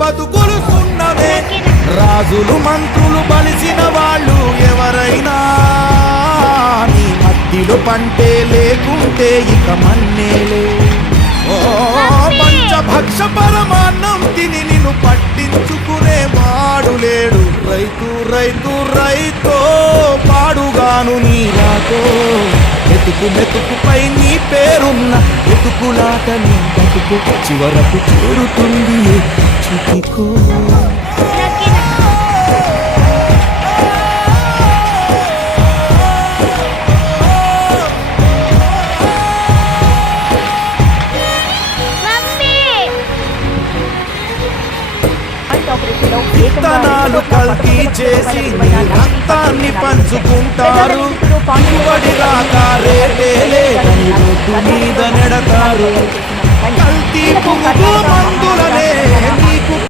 బతుకులు సున్నమే. రాజులు మంత్రులు బలిసిన వాళ్ళు ఎవరైనా నీ మట్టిలో పంటే లేకుంటే ఇక మన్నేలే. ఓ పంచభక్ష పరమాన్నం తిని నిన్ను పట్టించుకునే వాడు లేడు. రైతు రైతు రైతో పాడుగాను నీ రాతో. మెతుకు మెతుకుపై నీ పేరున్న ఎతుకులాట నీ బతుకు చివరకు చేరుతుంది చిటికో. విత్తనాలు కల్తీ చేసి నీ రక్తాన్ని పంచుకుంటారు. దిగుబడిరాక రేటే లేదని రోడ్డు మీద నెడతారు. కల్తీ పువ్వు మందులనే